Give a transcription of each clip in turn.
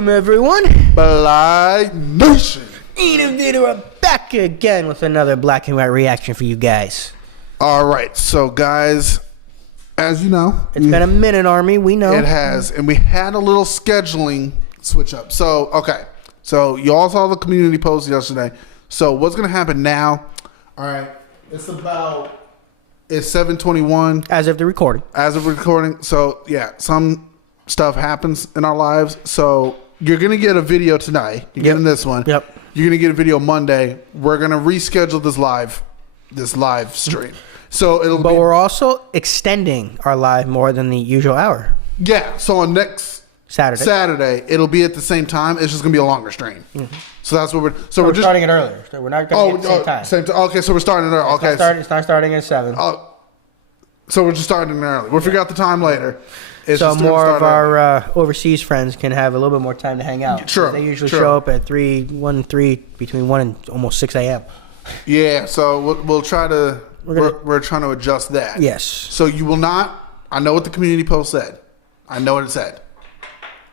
Welcome, everyone. Blite Nation. Ian and Vito are back again with another black and white reaction for you guys. All right, so guys, as you know, It's been a minute, Army. We know. it has, and we had a little scheduling switch up. So, okay, so you all saw the community post yesterday. So what's going to happen now? All right, it's 7:21. As of the recording. As of recording. So, yeah, some stuff happens in our lives. So you're going to get a video tonight. You're getting this one. Yep. You're going to get a video Monday. We're going to reschedule this live stream. So it'll But be, we're also extending our live more than the usual hour. yeah. So on next Saturday, it'll be at the same time. It's just going to be a longer stream. Mm-hmm. So that's what we're. So we're just starting it earlier. So we're not going to get the same time. Okay, so we're starting it early. Okay, It's not starting at 7. so we're just starting it early. We'll figure out the time later. It's So just more of early. our overseas friends can have a little bit more time to hang out. Sure. They usually show up at 3 between 1 and almost 6 a.m. Yeah. So we'll try to. We're trying to adjust that. Yes. So you will not. I know what the community post said. I know what it said.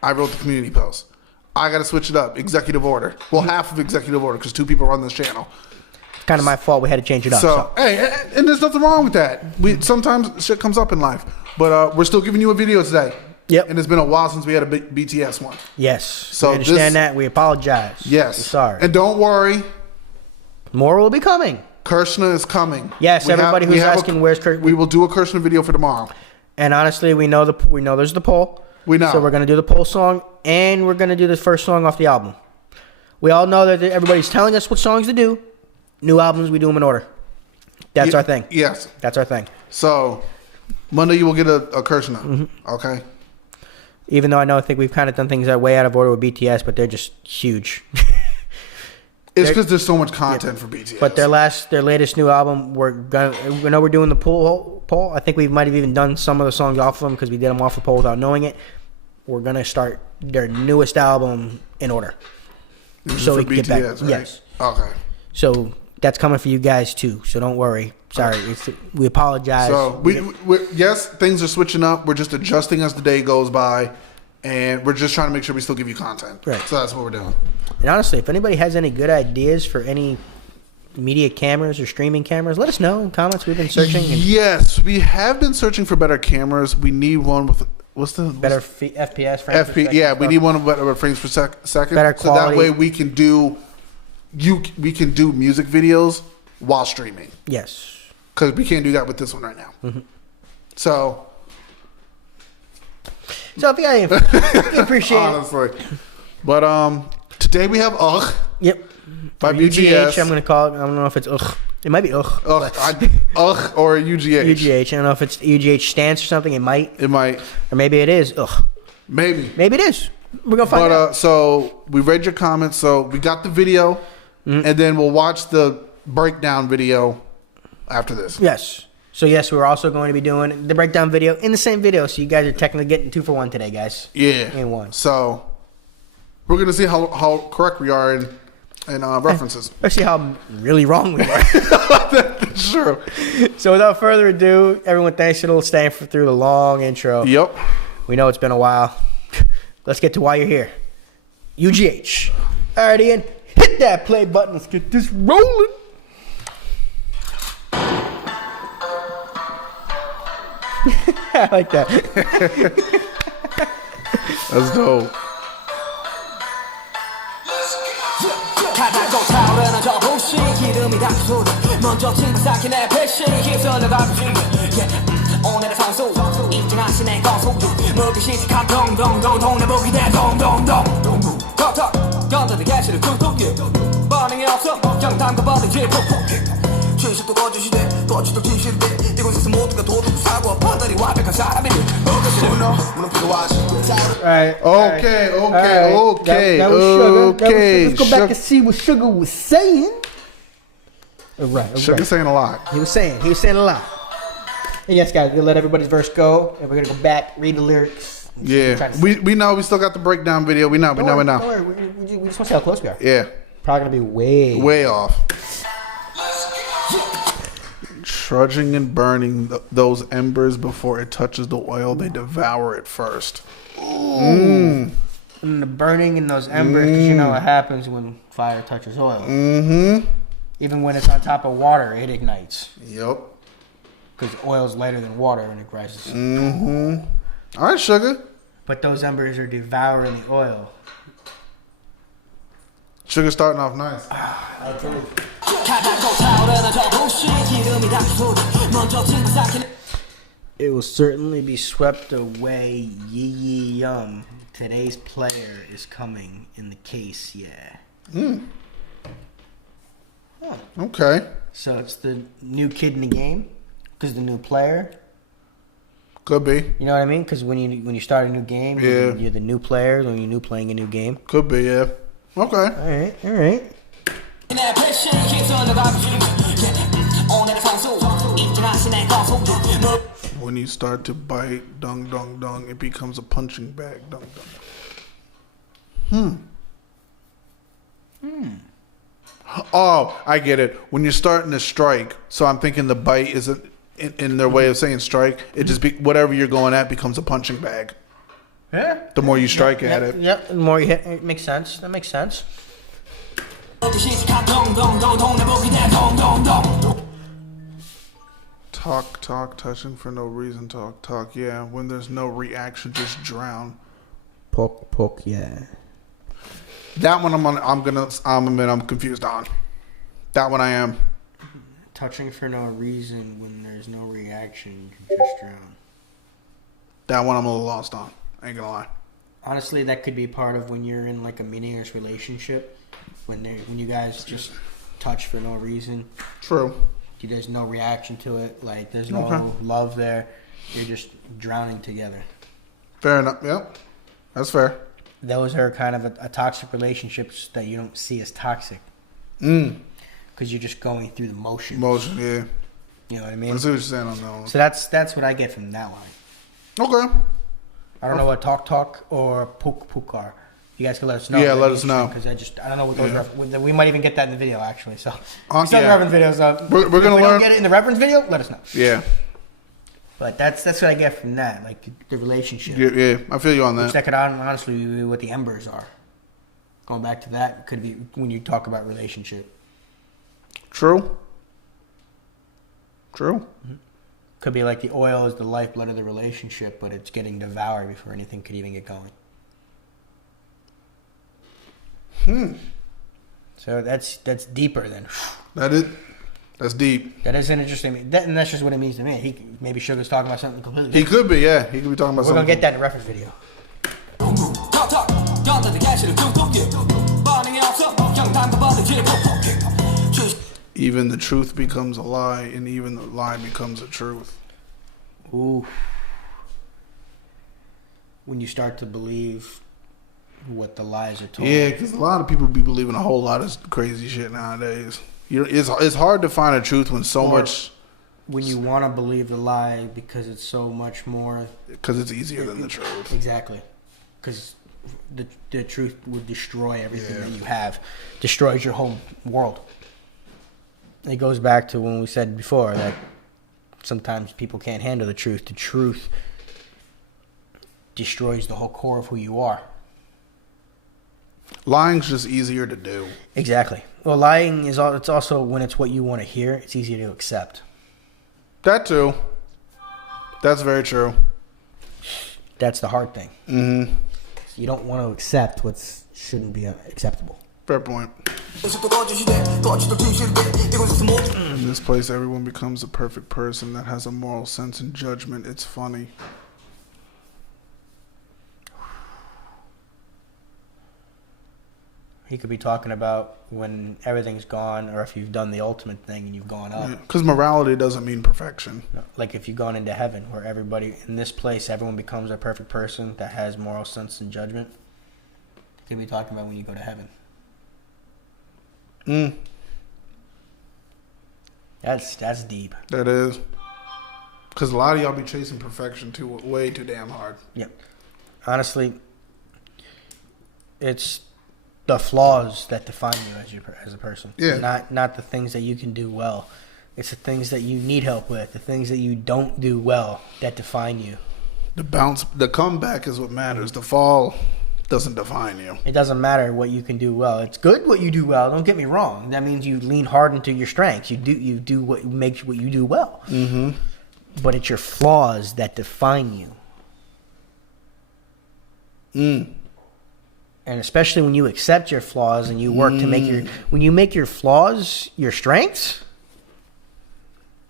I wrote the community post. I got to switch it up. Executive order. Well, half of executive order because 2 people run this channel. It's kind of my fault. We had to change it up. So hey, and there's nothing wrong with that. Sometimes shit comes up in life, but we're still giving you a video today. Yep. And it's been a while since we had a BTS one. Yes. So we understand that. We apologize. Yes. We're sorry. And don't worry. More will be coming. Kirshna is coming. Yes, everybody who's asking where's Kirshna. We will do a Kirshna video for tomorrow. And honestly, we know there's the poll. We know. So we're gonna do the poll song, and we're gonna do the first song off the album. We all know that everybody's telling us what songs to do. New albums, we do them in order. That's our thing. Yes. That's our thing. So Monday you will get a Kirshna. Mm-hmm. Okay. Even though I think we've kind of done things that way out of order with BTS, but they're just huge. It's because there's so much content for BTS. But their latest new album, we're doing the poll. I think we might have even done some of the songs off of them because we did them off the poll without knowing it. We're gonna start their newest album in order, so we can get back. Right? Yes. Okay. So that's coming for you guys too. So don't worry. Sorry, we apologize. So yes, things are switching up. We're just adjusting as the day goes by, and we're just trying to make sure we still give you content. Right. So that's what we're doing. And honestly, if anybody has any good ideas for any media cameras or streaming cameras, let us know in comments. We've been searching. Yes, we have been searching for better cameras. We need one with better FPS frames. Yeah, we need one with better frames per second. Better quality. So that way we can do music videos while streaming. Yes. Because we can't do that with this one right now. Mm-hmm. So if you got any, we appreciate honestly. But today we have Ugh. Yep. By BTS. UGH, I'm gonna call it. I don't know if it's Ugh. It might be Ugh. Ugh or UGH. UGH. I don't know if it's UGH stance or something. It might. It might. Or maybe it is Ugh. Maybe. Maybe it is. We're gonna find out. So we read your comments. So we got the video, and then we'll watch the breakdown video after this. Yes. So yes, we're also going to be doing the breakdown video in the same video. So you guys are technically getting 2 for 1 today, guys. Yeah. In one. So we're gonna see how correct we are in references. Let's see how really wrong we are. That's true. So without further ado, everyone, thanks for staying through the long intro. Yep. We know it's been a while. Let's get to why you're here. UGH. All right, Ian, hit that play button. Let's get this rolling. I like that. That's dope. 가다고 타오르는 저 불씨 기름이 닥쳐오르 먼저 친구 쌓기 내 패션이 휩쓸려 가듯이 오늘의 선수 입증하신 내 거소주 무기 시식한 동동동 동네 보기 대 동동동 턱턱 연단의 개시를 툭툭 반응이 없어 경탄과 버리지 푹푹 진실도 거짓이대 거짓도 진실이대 이곳에서 모두가 도둑 사고 판단이 완벽한 사람이니 무는 필요하지. Alright. Okay. That was Sugar. Let's go back and see what Sugar was saying. Right. Sugar's saying a lot. He was saying a lot. And yes, guys, we'll let everybody's verse go, and we're gonna go back, read the lyrics. Yeah, we know we still got the breakdown video. We know. Don't worry, we just want to see how close we are. Yeah. Probably gonna be way off. Trudging and burning those embers before it touches the oil, they devour it first. And the burning in those embers, because you know what happens when fire touches oil. Mm-hmm. Even when it's on top of water, it ignites. Yep. Because oil is lighter than water and it rises. Mm-hmm. All right, sugar. But those embers are devouring the oil. Sugar starting off nice. It will certainly be swept away. Yee yum. Today's player is coming in the case, yeah. Okay. So it's the new kid in the game, because the new player. Could be. You know what I mean? Because when you start a new game, Yeah. you're the new player, when you're new playing a new game. Could be, yeah. Okay. All right. When you start to bite, dung, dung, dung, it becomes a punching bag, dung, dung. Oh, I get it. When you're starting to strike, so I'm thinking the bite isn't in their way of saying strike. It just be whatever you're going at becomes a punching bag. Yeah. The more you strike at it. Yep. The more you hit, it makes sense. That makes sense. Talk, touching for no reason. Talk. Yeah. When there's no reaction, just drown. Poke, yeah. That one I'm confused on. That one I am. Touching for no reason when there's no reaction, you can just drown. That one I'm a little lost on. I ain't gonna lie. Honestly, that could be part of when you're in like a meaningless relationship, when you guys just touch for no reason. True. There's no reaction to it. Like there's no love there. You're just drowning together. Fair enough. Yep. That's fair. Those are kind of a toxic relationships that you don't see as toxic. Because you're just going through the motions. Yeah. You know what I mean? I see what you're saying on that one. So that's what I get from that line. Okay. I don't know what talk or pook are. You guys can let us know. Yeah, let us know. Because I don't know what those we might even get that in the video actually. So yeah. the reference videos up. We're gonna if we learn. Don't get it in the reference video. Let us know. Yeah. But that's what I get from that, like the relationship. Yeah. I feel you on Which that. that could honestly be what the embers are. Going back to that, could be when you talk about relationship. True. Could be like the oil is the lifeblood of the relationship, but it's getting devoured before anything could even get going. So that's deeper than. That's deep. That is interesting. And that's just what it means to me. Maybe Sugar's talking about something completely He different. could be, yeah. He could be talking about We're something. gonna get that in the reference video. Even the truth becomes a lie, and even the lie becomes a truth. Ooh. When you start to believe what the lies are told. Yeah, because a lot of people be believing a whole lot of crazy shit nowadays. It's hard to find a truth when so much. When you want to believe the lie because it's so much more. Because it's easier than the truth. Exactly. Because the truth would destroy everything that you have. Destroys your whole world. It goes back to when we said before that sometimes people can't handle the truth. The truth destroys the whole core of who you are. Lying's just easier to do. Exactly. Well, lying it's also when it's what you want to hear, it's easier to accept. That too. That's very true. That's the hard thing. Mm-hmm. You don't want to accept what shouldn't be acceptable. Fair point. In this place, everyone becomes a perfect person that has a moral sense and judgment. It's funny. He could be talking about when everything's gone, or if you've done the ultimate thing and you've gone up. Because morality doesn't mean perfection. Like if you've gone into heaven, where everybody in this place, everyone becomes a perfect person that has moral sense and judgment. He could be talking about when you go to heaven. That's deep. That is. Because a lot of y'all be chasing perfection way too damn hard. Yep. Honestly, it's the flaws that define you as a person. Yeah. Not the things that you can do well. It's the things that you need help with, the things that you don't do well that define you. The comeback is what matters. The fall doesn't define you. It doesn't matter what you can do well. It's good what you do well. Don't get me wrong. That means you lean hard into your strengths. You do what makes what you do well. Mm-hmm. But it's your flaws that define you. And especially when you accept your flaws and you work to make when you make your flaws your strengths,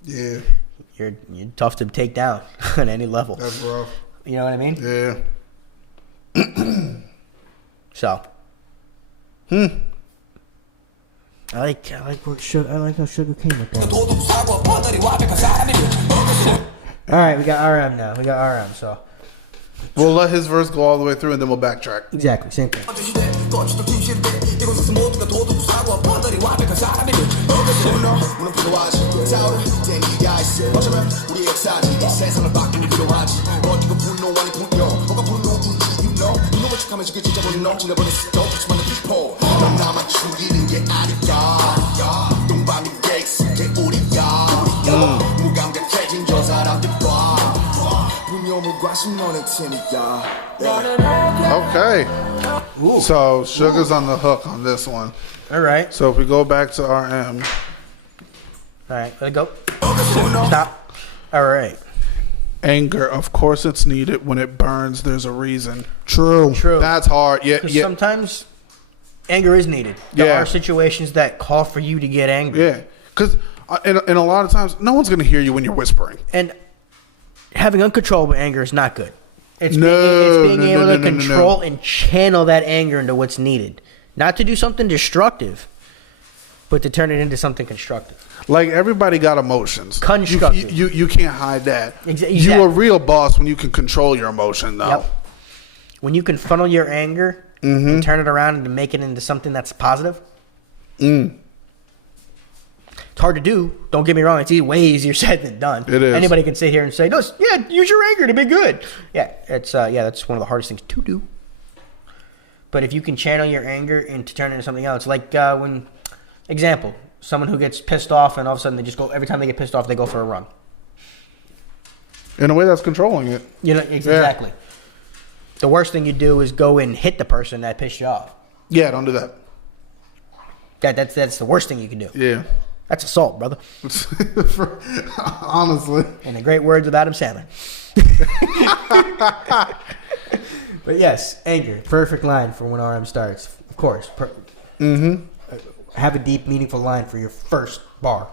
Yeah. you're tough to take down on any level. That's rough. You know what I mean? Yeah. So. I like how Sugar came with that. All right, we got RM now. We got RM, so. We'll let his verse go all the way through and then we'll backtrack. Exactly, same thing. Okay. Ooh. So Sugar's on the hook on this one. All right. So if we go back to RM. All right, let it go. Stop. All right. Anger, of course it's needed. When it burns, there's a reason. True. True. That's hard. Yeah. Because sometimes anger is needed. There are situations that call for you to get angry. Yeah. Because in a lot of times, no one's going to hear you when you're whispering. And having uncontrollable anger is not good. It's being able to control and channel that anger into what's needed. Not to do something destructive, but to turn it into something constructive. Like, everybody got emotions. Constructive. You can't hide that. Exactly. You a real boss when you can control your emotion, though. Yep. When you can funnel your anger and turn it around and make it into something that's positive. It's hard to do. Don't get me wrong. It's way easier said than done. It is. Anybody can sit here and say, "No, yeah, use your anger to be good." Yeah, it's that's one of the hardest things to do. But if you can channel your anger and to turn it into something else, like when, example, someone who gets pissed off and all of a sudden they just go, every time they get pissed off, they go for a run. In a way that's controlling it. You know, exactly. The worst thing you do is go and hit the person that pissed you off. Yeah, don't do that. That's the worst thing you can do. Yeah. That's assault, brother. Honestly. In the great words of Adam Sandler. But yes, anger. Perfect line for when RM starts. Of course. Have a deep, meaningful line for your first bar.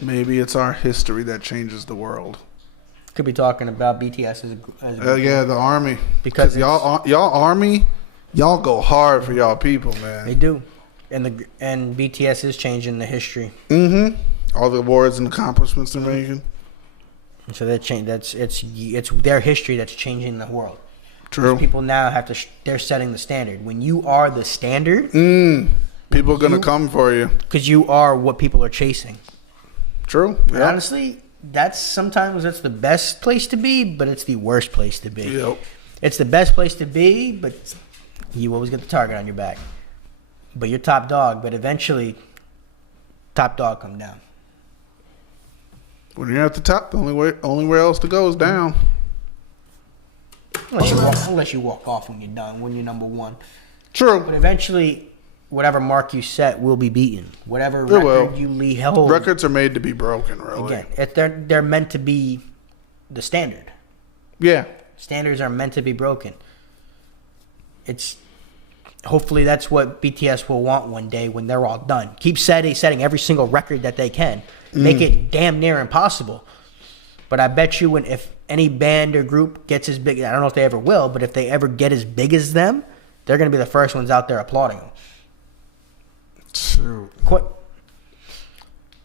Maybe it's our history that changes the world. Could be talking about BTS as a yeah, the army. Because y'all army, y'all go hard for y'all people, man. They do. And BTS is changing the history. All the awards and accomplishments they're making. So it's their history that's changing the world. True. People now have to. They're setting the standard. When you are the standard, people are gonna come for you because you are what people are chasing. True. Yep. Honestly, sometimes that's the best place to be, but it's the worst place to be. Yep. It's the best place to be, but you always get the target on your back. But you're top dog. But eventually, top dog come down. When you're at the top, the only way else to go is down. Unless you walk off when you're done, when you're number one. True. But eventually, whatever mark you set will be beaten. Whatever record you hold. Records are made to be broken, really. Again, they're meant to be the standard. Yeah. Standards are meant to be broken. Hopefully that's what BTS will want one day when they're all done. Keep setting every single record that they can. Make it damn near impossible. But I bet you if any band or group gets as big, I don't know if they ever will, but if they ever get as big as them, they're going to be the first ones out there applauding them. True.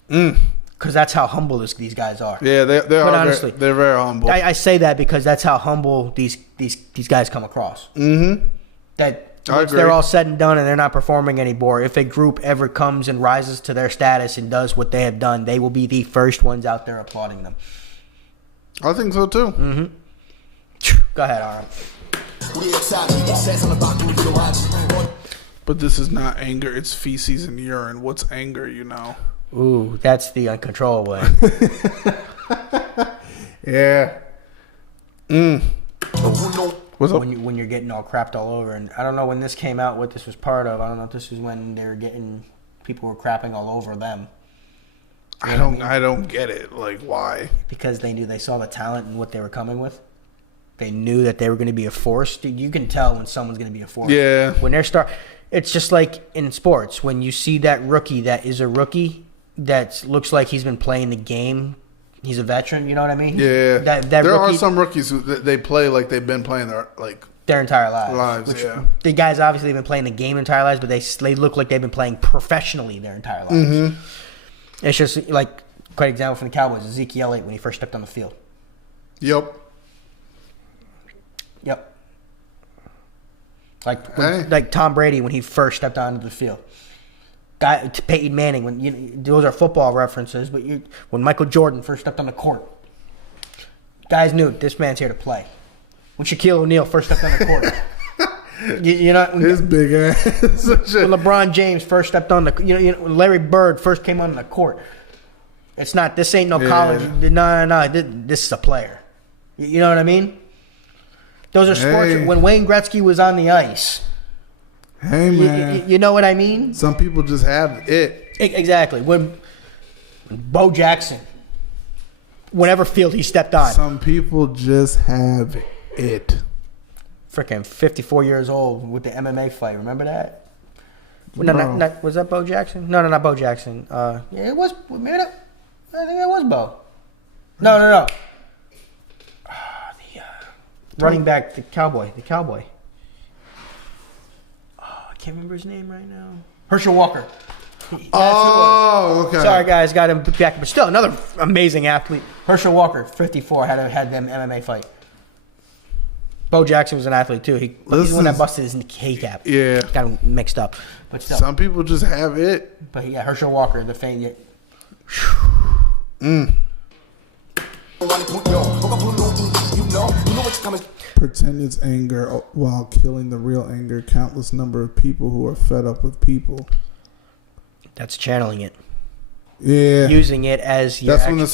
Because that's how humble these guys are. Yeah, they are. Honestly, they're very humble. I say that because that's how humble these guys come across. That once they're all said and done and they're not performing anymore, if a group ever comes and rises to their status and does what they have done, they will be the first ones out there applauding them. I think so too. Go ahead, Aaron. But this is not anger, it's feces and urine. What's anger, you know? Ooh, that's the uncontrollable way. Yeah. What's up? when you're getting all crapped all over. And I don't know when this came out, what this was part of. I don't know if this is when they were getting people were crapping all over them. I don't get it. Like, why? Because they saw the talent and what they were coming with. They knew that they were going to be a force. Dude, you can tell when someone's going to be a force. Yeah. When it's just like in sports. When you see that rookie that is a rookie that looks like he's been playing the game. He's a veteran. You know what I mean? Yeah. There are some rookies who they play like they've been playing their entire lives. Yeah. The guys obviously have been playing the game their entire lives, but they look like they've been playing professionally their entire lives. Mm-hmm. It's just like, great example from the Cowboys, Ezekiel Elliott when he first stepped on the field. Yep. Like Tom Brady when he first stepped onto the field. Peyton Manning, those are football references, but when Michael Jordan first stepped on the court, guys knew this man's here to play. When Shaquille O'Neal first stepped on the court, his big ass. When LeBron James first stepped on when Larry Bird first came on the court, it's not. This ain't no college. No. This is a player. You know what I mean? Those are sports. When Wayne Gretzky was on the ice. Hey, man. You know what I mean? Some people just have it. Exactly. When Bo Jackson, whatever field he stepped on. Some people just have it. Freaking 54 years old with the MMA fight. Remember that? No, was that Bo Jackson? No, not Bo Jackson. Yeah, it was. Maybe that, I think it was Bo. No. The running back, the cowboy. I can't remember his name right now. Herschel Walker. Okay. Sorry, guys, got him back, but still another amazing athlete. Herschel Walker, 54, had them MMA fight. Bo Jackson was an athlete too. He's the one that busted his kneecap. Yeah, got him mixed up. But still, some people just have it. But yeah, Herschel Walker, the fan. Pretend it's anger while killing the real anger. Countless number of people who are fed up with people. That's channeling it. Yeah. Using it as your That's when the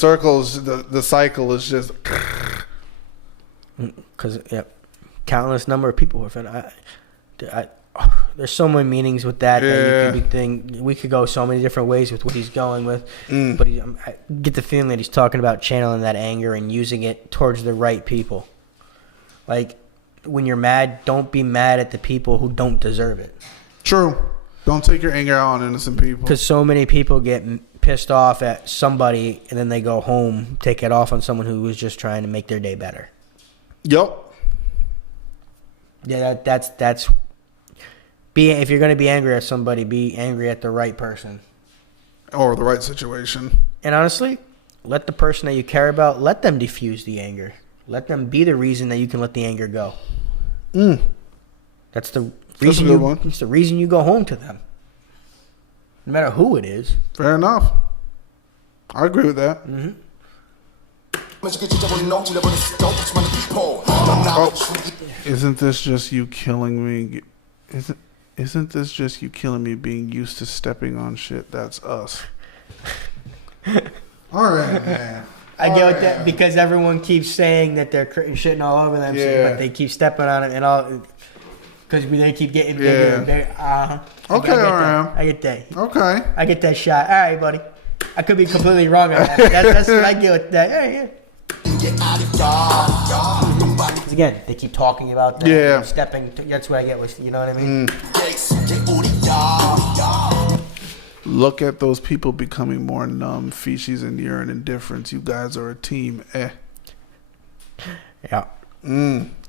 cycle is just. Because countless number of people who are fed up. There's so many meanings with that. Yeah. That you could we could go so many different ways with what he's going with. But I get the feeling that he's talking about channeling that anger and using it towards the right people. Like, when you're mad, don't be mad at the people who don't deserve it. True. Don't take your anger out on innocent people. Because so many people get pissed off at somebody and then they go home, take it off on someone who was just trying to make their day better. Yep. Yeah, that's. If you're going to be angry at somebody, be angry at the right person. Or the right situation. And honestly, let the person that you care about, let them diffuse the anger. Let them be the reason that you can let the anger go. That's the reason. It's the reason you go home to them. No matter who it is. Fair enough. I agree with that. Mm-hmm. Isn't this just you killing me? Isn't this just you killing me being used to stepping on shit? That's us. All right, man. I get what that, because everyone keeps saying that they're shitting all over them, but they keep stepping on it and all, because they keep getting bigger. Okay, I get that. Okay. I get that shot. All right, buddy. I could be completely wrong on that. That's what I get with that. Yeah. Again, they keep talking about that. Yeah. Stepping. That's what I get with, you know what I mean? Look at those people becoming more numb, feces and urine indifference. You guys are a team. Yeah.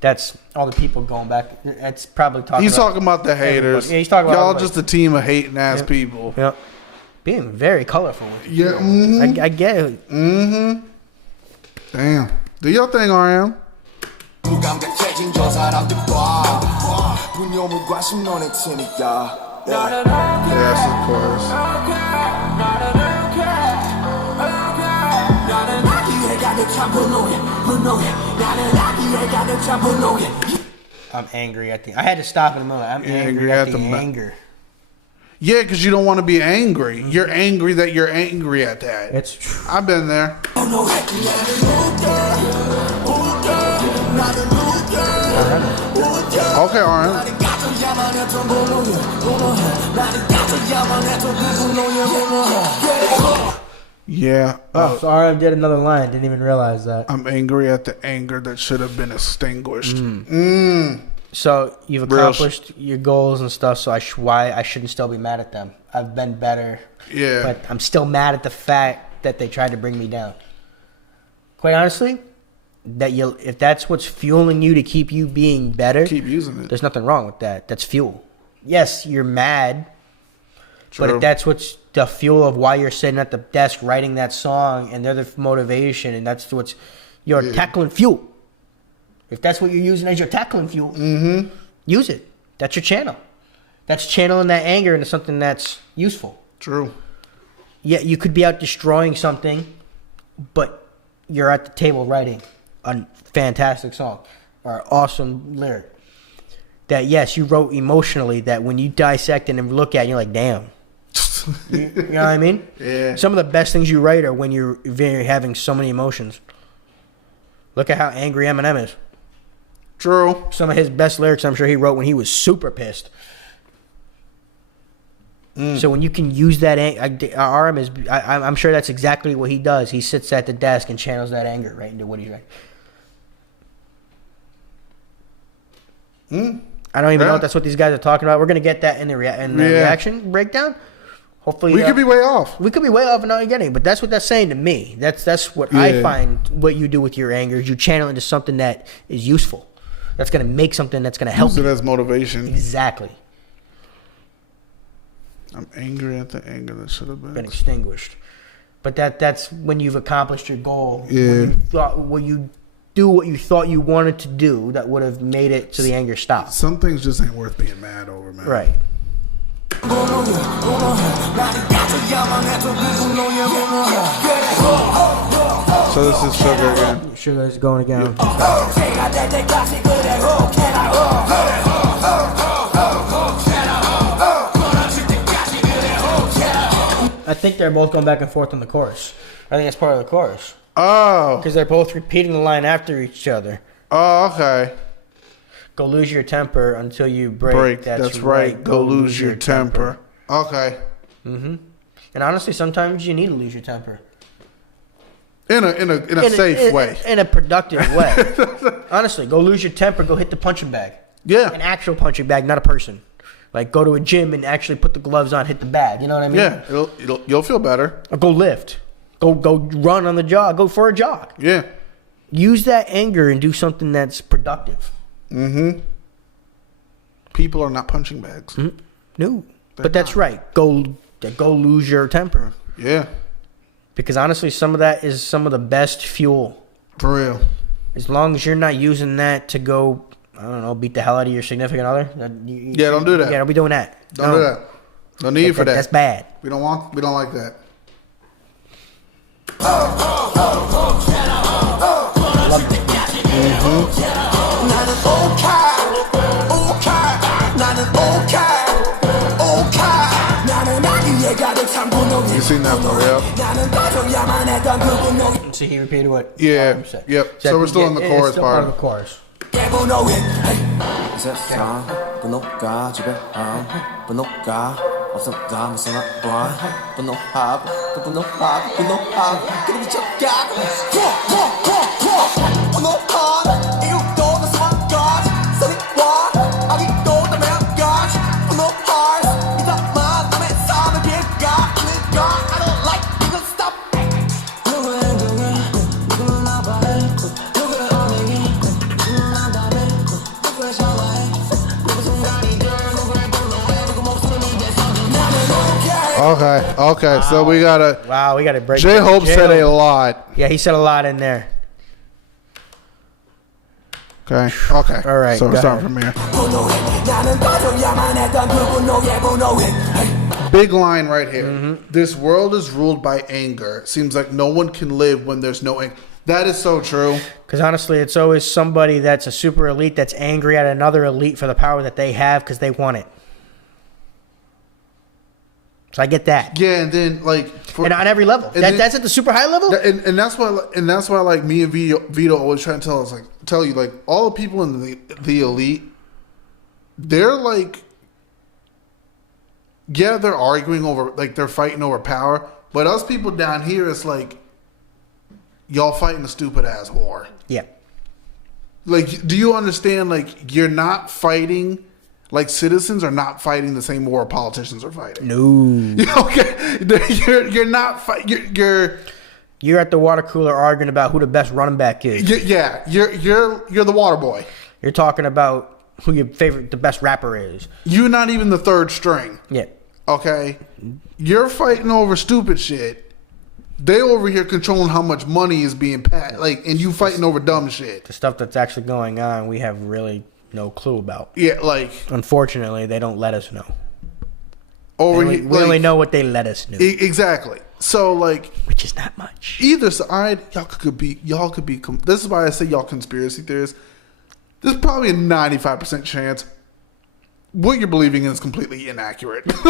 That's all the people going back. That's probably talking. He's talking about the haters. Yeah, he's talking about y'all just a team of hating ass people. Yeah. Being very colorful. Yeah. I get it. Damn. Do your thing, RM. Yes, of course. I'm angry at the. I had to stop in a moment. I'm angry at the anger. Yeah, because you don't want to be angry. You're angry that you're angry at that. It's true. I've been there. Okay, RM. Yeah. Oh, so RM did another line. Didn't even realize that. I'm angry at the anger that should have been extinguished. So you've Real accomplished your goals and stuff. So why I shouldn't still be mad at them? I've been better. Yeah. But I'm still mad at the fact that they tried to bring me down. Quite honestly, if that's what's fueling you to keep you being better, Keep using it. there's nothing wrong with that. That's fuel. Yes, you're mad, but True. if that's what's the fuel of why you're sitting at the desk writing that song, and they're the motivation, and that's what's your tackling fuel. If that's what you're using as your tackling fuel, use it. That's your channel. That's channeling that anger into something that's useful. True. Yeah, you could be out destroying something, but you're at the table writing a fantastic song or awesome lyric that, yes, you wrote emotionally, that when you dissect it and look at it, you're like, damn. You know what I mean? Yeah. Some of the best things you write are when you're having so many emotions. Look at how angry Eminem is. True. Some of his best lyrics, I'm sure he wrote when he was super pissed. So when you can use that, I'm sure that's exactly what he does. He sits at the desk and channels that anger right into what he's writing. I don't even know if that's what these guys are talking about. We're gonna get that in the reaction breakdown. Hopefully, We could be way off. We could be way off and not getting it, but that's what that's saying to me. That's what I find. What you do with your anger is you channel into something that is useful. That's gonna make something that's gonna help Use it you. as motivation. Exactly. I'm angry at the anger that should have Been extinguished. But that's when you've accomplished your goal. Yeah. When you do what you thought you wanted to do, that would have made it to the anger stop. Some things just ain't worth being mad over, man. Right. So this is Sugar again. Sugar's going again. I think they're both going back and forth on the chorus. I think that's part of the chorus. Oh. Because they're both repeating the line after each other. Oh, okay. Go lose your temper until you break. That's right. Go lose your temper. Okay. And honestly, sometimes you need to lose your temper. In a safe way. In a productive way. Honestly, go lose your temper. Go hit the punching bag. Yeah. An actual punching bag, not a person. Like, go to a gym and actually put the gloves on, hit the bag. You know what I mean? Yeah. You'll feel better. Or go lift. Go run on the jog. Go for a jog. Yeah. Use that anger and do something that's productive. People are not punching bags. No. But that's right. Go lose your temper. Yeah. Because honestly, some of that is some of the best fuel. For real. As long as you're not using that to go, I don't know, beat the hell out of your significant other. Yeah, don't do that. Yeah, don't be doing that. Don't do that. No need for that. That's bad. We don't like that. You seen that for real? See, he repeated what? Yeah. said. Yep. So we're still in the it's chorus still part. of the chorus. 분노가 집에 분노가 없었다 무슨 봐 분노하고 또 분노하고 그리 미쳐가 분노하고 이웃도 다 상관까지 소리와 아직도 다 매한까지 분노할 이따만 남의 삶을 비가 I don't like you can stop Okay. So we gotta. Wow, we got to break. J-Hope said a lot. Yeah, he said a lot in there. Okay. All right, So we're go starting from here. Big line right here. This world is ruled by anger. Seems like no one can live when there's no anger. That is so true. Because honestly, it's always somebody that's a super elite that's angry at another elite for the power that they have because they want it. So I get that. Yeah, and then like And on every level. That's at the super high level? and that's why like me and Vito always try to tell you like all the people in the elite, they're like, yeah, they're arguing over, like, they're fighting over power, but us people down here, it's like, y'all fighting a stupid ass war. Yeah. Like, do you understand? Like, you're not fighting, like, citizens are not fighting the same war politicians are fighting. No. Okay, you're not fighting. You're at the water cooler arguing about who the best running back is. Yeah, you're the water boy. You're talking about who the best rapper is. You're not even the third string. Yeah. Okay, you're fighting over stupid shit. They over here controlling how much money is being paid, like, and you fighting over dumb shit. The stuff that's actually going on, we have really no clue about. Yeah, like, Unfortunately, they don't let us know. we only know what they let us know, exactly. So, like, which is not much. either side, y'all could be. This is why I say y'all conspiracy theorists. There's probably a 95% chance what you're believing in is completely inaccurate. like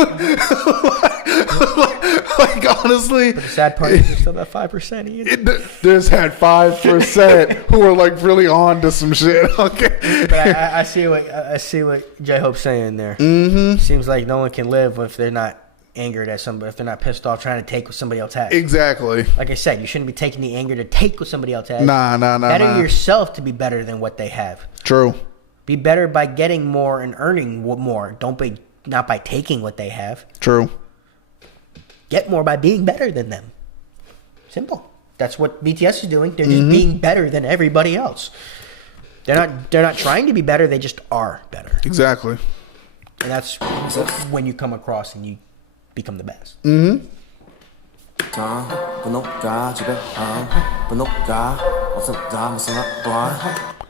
honestly, But the sad part is there's still that 5%. There's had 5% who are like really on to some shit. Okay, But I see what J Hope's saying there. Mm-hmm. Seems like no one can live if they're not angered at somebody, if they're not pissed off trying to take what somebody else has. exactly. Like I said, you shouldn't be taking the anger to take what somebody else has. Nah. Better yourself to be better than what they have. True. Be better by getting more and earning more. Not by taking what they have. True. Get more by being better than them. Simple. That's what BTS is doing. They're just being better than everybody else. They're not trying to be better. They just are better. Exactly. And that's when you come across and you become the best.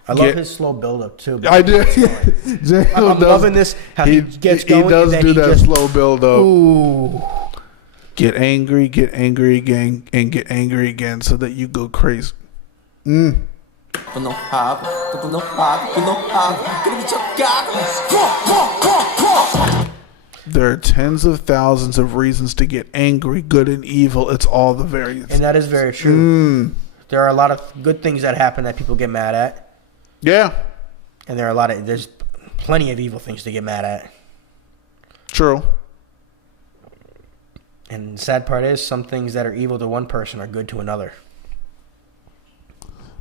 I love his slow build up too. I did. I'm loving this. How he gets going. He does and then do he that just, slow build up. Ooh. Get angry again, and get angry again, so that you go crazy. There are tens of thousands of reasons to get angry, good and evil. It's all the variants. And that is very true. There are a lot of good things that happen that people get mad at. Yeah. And there's plenty of evil things to get mad at. True. And the sad part is some things that are evil to one person are good to another.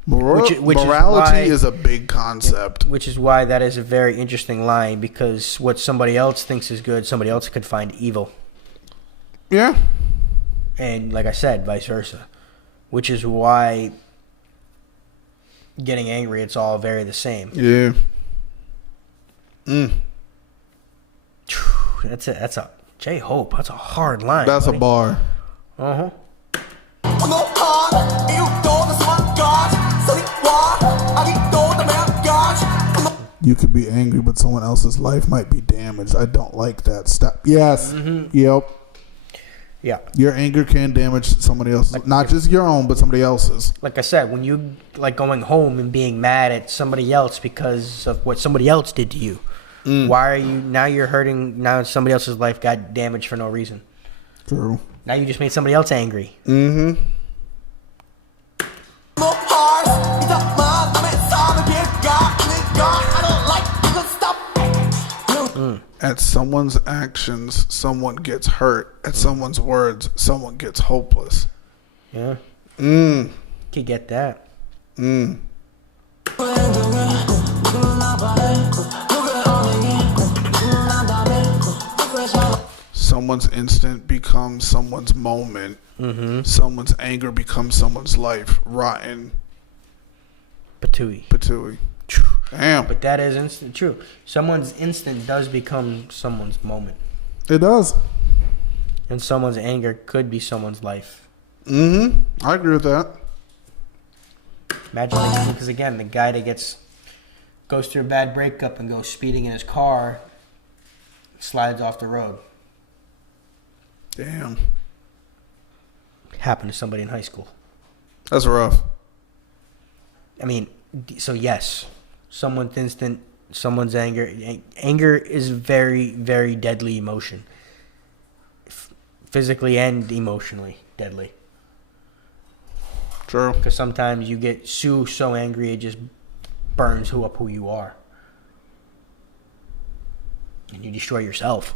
Morality is a big concept. Which is why that is a very interesting line, because what somebody else thinks is good, somebody else could find evil. Yeah. And like I said, vice versa. Which is why getting angry, it's all very the same. Yeah. That's a J-Hope. That's a hard line. That's buddy. a bar. Uh-huh. You could be angry, but someone else's life might be damaged. I don't like that. Stop. Yes. Yep. Yeah. Your anger can damage somebody else's, not just your own, but somebody else's. Like I said, when you like going home and being mad at somebody else because of what somebody else did to you, why are you now? You're hurting. Now somebody else's life got damaged for no reason. True. Now you just made somebody else angry. At someone's actions, someone gets hurt. At someone's words, someone gets hopeless. Yeah. Could get that. Someone's instant becomes someone's moment. Someone's anger becomes someone's life. Rotten. Patooey. Damn. But that is instant true. Someone's instant does become someone's moment. It does. And someone's anger could be someone's life. I agree with that. Imagine, because again, the guy that goes through a bad breakup and goes speeding in his car, slides off the road. Damn. Happened to somebody in high school. That's rough. I mean, so yes, someone's instant, someone's anger. Anger is very, very deadly emotion. physically and emotionally deadly. True. Because sometimes you get so angry it just burns who you are, and you destroy yourself.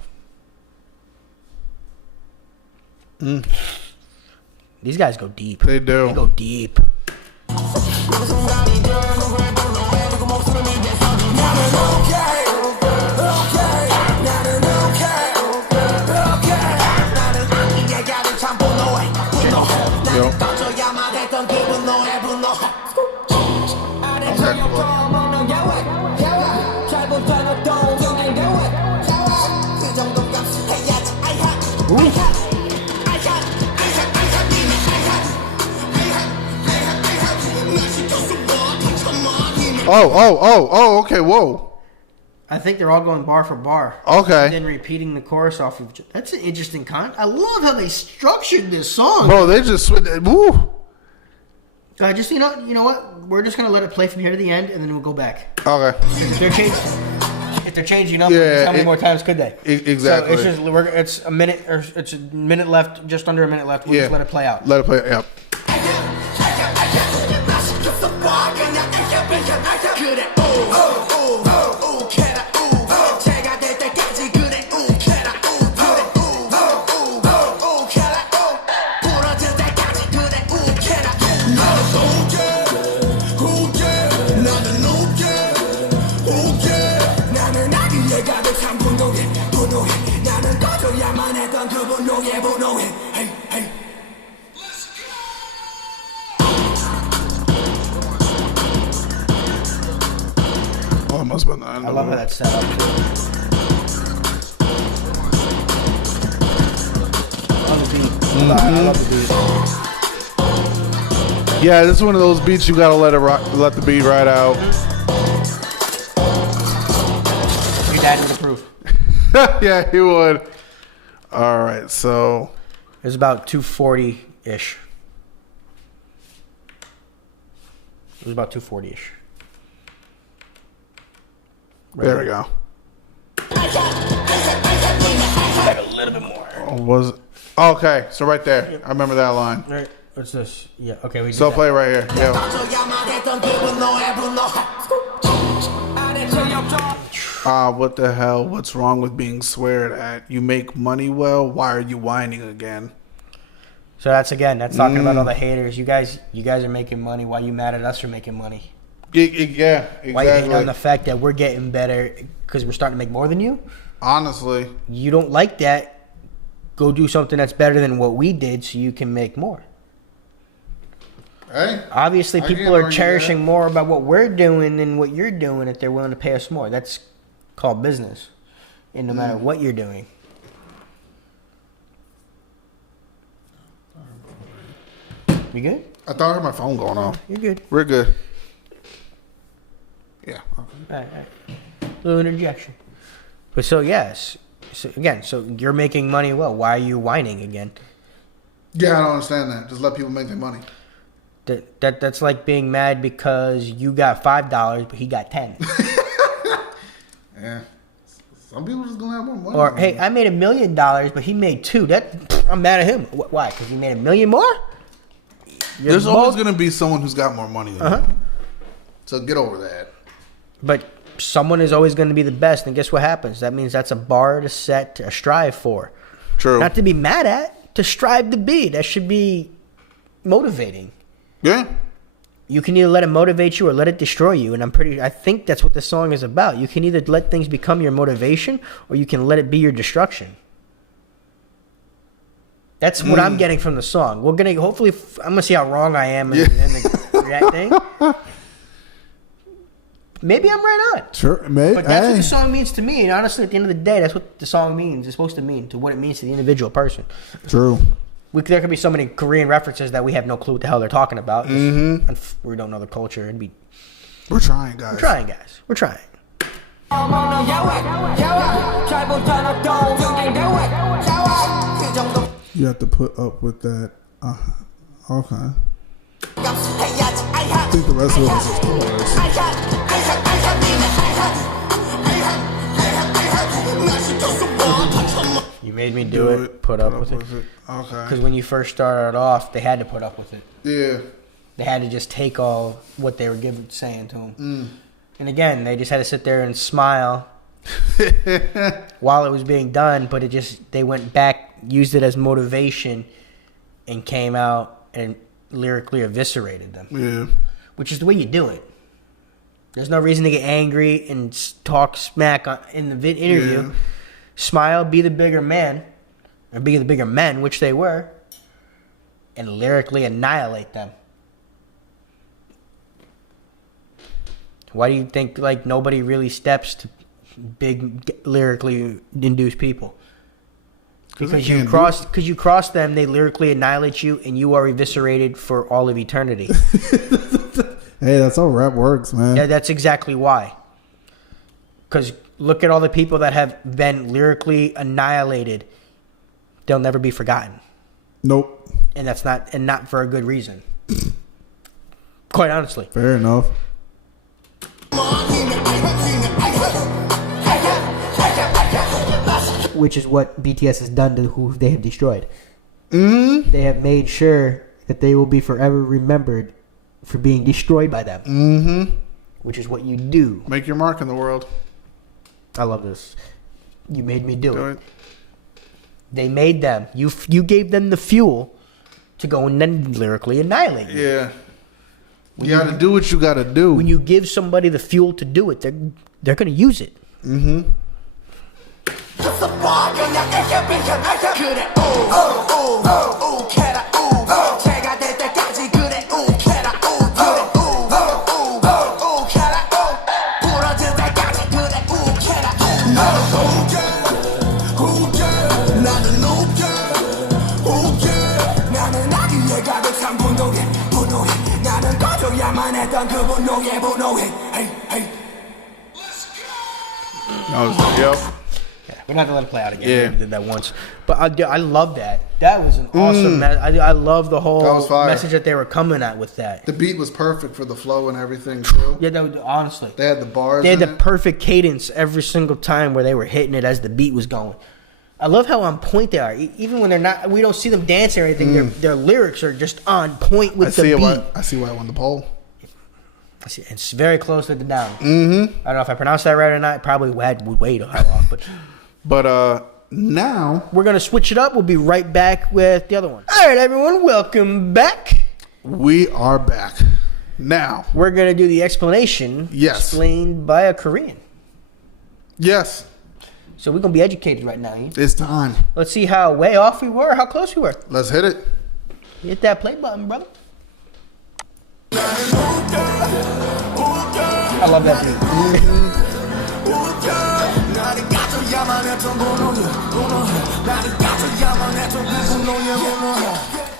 These guys go deep. They do. They go deep. Oh, okay, whoa. I think they're all going bar for bar. Okay. And then repeating the chorus off of... That's an interesting I love how they structured this song. Bro, they just... Woo. Just, you know what? We're just going to let it play from here to the end, and then we'll go back. Okay. If they're changing up, how many more times could they? Exactly. So it's a minute left, just under a minute left. We'll just let it play out. Let it play, yep. Oh, it must have been the end. I love how that's set up too. I love the beat. I love the beat. Yeah, this is one of those beats you gotta let the beat ride out. Your dad would approve. Yeah, he would. All right, so It was about 240-ish. It was about 240-ish. there we go. Like a little bit more. Was it? Oh, okay, so right there, I remember that line. All right, what's this? Yeah, okay, we did So that. play it right here. Yeah. What the hell? What's wrong with being sweared at? You make money well. Why are you whining again? So that's talking about all the haters. You guys are making money. Why you mad at us for making money? Yeah, exactly. Why you hating on the fact that we're getting better because we're starting to make more than you? Honestly, You don't like that. Go do something that's better than what we did so you can make more. hey, Obviously, I people can't are argue cherishing that. more about what we're doing than what you're doing if they're willing to pay us more. That's called business. And no matter what you're doing. You good? I thought I heard my phone going off. You're good. We're good. Yeah. All right. Little interjection. But so, yes. So you're making money well. Why are you whining again? Yeah, I don't understand that. Just let people make their money. That's like being mad because you got $5, but he got 10. Yeah. Some people just gonna have more money. Or, hey, I made $1 million, but he made $2. I'm mad at him. Why? Because he made $1 million more? There's always gonna be someone who's got more money than you. So get over that. But someone is always going to be the best, and guess what happens? That means that's a bar to set, to strive for. True. Not to be mad at, to strive to be. That should be motivating. Yeah. You can either let it motivate you or let it destroy you, and I think that's what the song is about. You can either let things become your motivation or you can let it be your destruction. That's what I'm getting from the song. I'm gonna see how wrong I am in the react thing. Maybe I'm right on. Sure, maybe. But that's what the song means to me. And honestly, at the end of the day, that's what the song means. It's supposed to mean to what it means to the individual person. True. There could be so many Korean references that we have no clue what the hell they're talking about. Mm-hmm. We don't know the culture. We're trying, guys. We're trying. You have to put up with that. Okay. I think the rest of it is just chorus. You made me do it. Put up with it. Okay. Because when you first started off, they had to put up with it. Yeah. They had to just take all what they were saying to them. And again, they just had to sit there and smile while it was being done. But they went back, used it as motivation, and came out and lyrically eviscerated them. Yeah. Which is the way you do it. There's no reason to get angry and talk smack in the interview. Yeah. Smile, be the bigger man, or be the bigger men, which they were, and lyrically annihilate them. Why do you think like nobody really steps to big lyrically induced people? Because you cross them, they lyrically annihilate you, and you are eviscerated for all of eternity. Hey, that's how rap works, man. Yeah, that's exactly why. Because look at all the people that have been lyrically annihilated. They'll never be forgotten. Nope. And that's not for a good reason. Quite honestly. Fair enough. Which is what BTS has done to who they have destroyed. Mm-hmm. They have made sure that they will be forever remembered for being destroyed by them. Mm-hmm. Which is what you do. Make your mark in the world. I love this. You made me do it. it. They made them. You gave them the fuel to go and then lyrically annihilate you. Yeah. You got to do what you got to do. When you give somebody the fuel to do it, they're going to use it. Mm-hmm. Yep. We're not gonna let it play out again. Yeah. We did that once, but I love that. That was an awesome. I love the whole That was fire. message that they were coming at with that. The beat was perfect for the flow and everything too. Yeah, that was, honestly, They had the bars. they had in the it. perfect cadence every single time where they were hitting it as the beat was going. I love how on point they are. Even when they're not, we don't see them dancing or anything. Their lyrics are just on point with the beat. I see why I won the poll. I see, it's very close to the down. Mm-hmm. I don't know if I pronounced that right or not. Probably would wait a while off, But now we're gonna switch it up. We'll be right back with the other one. All right, everyone, welcome back. we are back. Now, We're gonna do the explanation. Yes. Explained by a Korean. yes, So we're gonna be educated right now. it's time. Let's see how way off we were, how close we were. Let's hit it. Hit that play button, brother. I love that beat.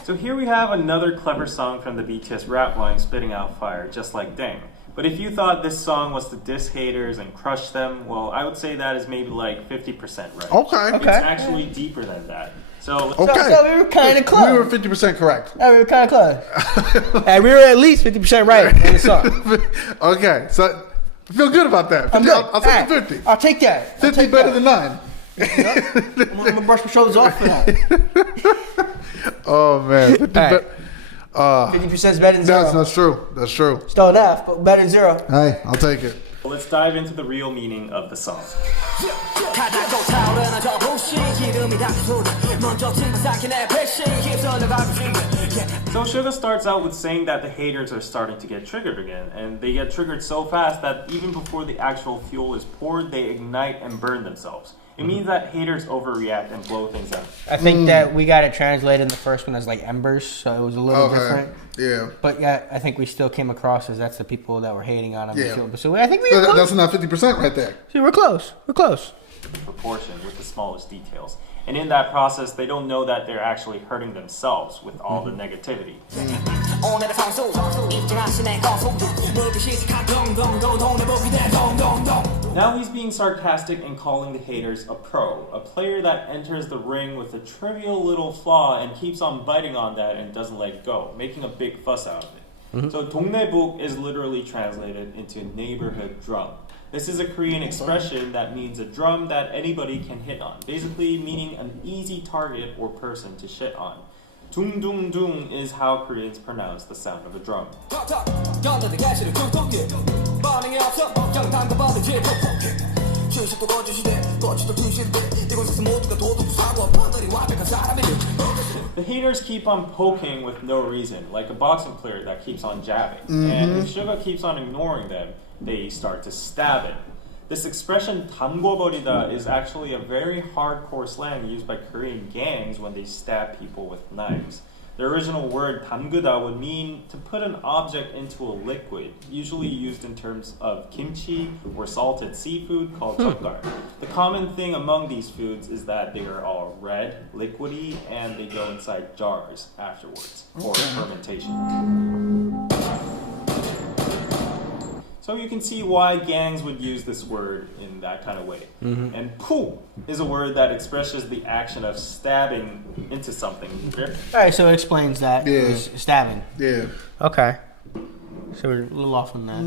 So here we have another clever song from the BTS rap line spitting out fire, just like Dang. But if you thought this song was to diss haters and crush them, well, I would say that is maybe like 50% right. Okay. It's actually deeper than that. So Okay. So we were kind of close. We were 50% correct. Yeah, we were kind of close. And we were at least 50% right in the song. Okay, so I feel good about that. 50, I'm good. I'll take All right. the 50. I'll take that. I'll 50 take better that. than 9. I'm gonna brush my shoulders off for that. Oh man, 50 All right. be- 50% is better than zero. that's true. That's true. Still enough, but better than zero. Hey, I'll take it. let's dive into the real meaning of the song. 가닥도 타오르는 저 불신 기름이 닥쳐오르 먼저 침삭해 내 패신 휩쓸려 가고 So Suga starts out with saying that the haters are starting to get triggered again, and they get triggered so fast that even before the actual fuel is poured, they ignite and burn themselves. It means that haters overreact and blow things up. I think that we got it translated in the first one as like embers, so it was a little Okay. different. Yeah. But yeah, I think we still came across as that's the people that were hating on him. Yeah. So I think we were So close. that's not 50% right there. See, we're close. We're close. Proportion with the smallest details. And in that process, they don't know that they're actually hurting themselves with all the negativity. 오늘의 성수 입증하신 내 거속도 무비시 동동동동 내 목이 내 동동동 Now he's being sarcastic and calling the haters a pro, a player that enters the ring with a trivial little flaw and keeps on biting on that and doesn't let it go, making a big fuss out of it. So 동네북 is literally translated into neighborhood drum. This is a Korean expression that means a drum that anybody can hit on, basically meaning an easy target or person to shit on. Dung dung dung is how Koreans pronounce the sound of a drum. The haters keep on poking with no reason, like a boxing player that keeps on jabbing. And if Suga keeps on ignoring them, they start to stab him. This expression 담궈버리다 is actually a very hardcore slang used by Korean gangs when they stab people with knives. The original word 담그다 would mean to put an object into a liquid, usually used in terms of kimchi or salted seafood called 젓갈. The common thing among these foods is that they are all red, liquidy, and they go inside jars afterwards for fermentation. So you can see why gangs would use this word in that kind of way. And 푸 is a word that expresses the action of stabbing into something. Alright, so it explains that. Yeah. It's stabbing. Yeah. Okay. So we're a little off on that.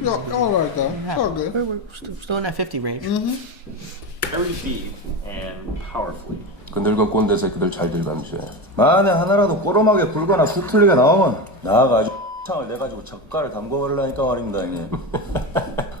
Y'all all right though. It's all good. We're still in that 50 range. Very deep and powerfully. 그 늙은 꼰대 새끼들 잘들 감시해. 만에 하나라도 꼬로막에 굴거나 부풀리게 나오면 나가 창을 내가지고 젓갈을 담궈버리려니까 말입니다, 형님.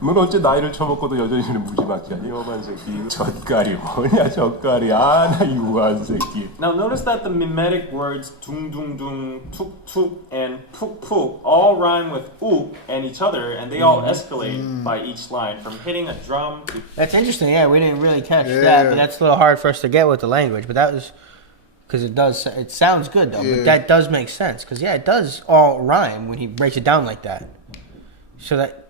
넌 어째 나이를 처먹고도 여전히 무지막지하니, 험한 새끼. 젓갈이 뭐냐, 젓갈이. 아, 나 유한 새끼. Now notice that the mimetic words 둥둥둥, 툭툭, and 푹푹 all rhyme with uk and each other, and they all escalate by each line, from hitting a drum to... That's interesting. Yeah, we didn't really catch that, but that's a little hard for us to get with the language. But that was because it sounds good though. But that does make sense because it does all rhyme when he breaks it down like that. So that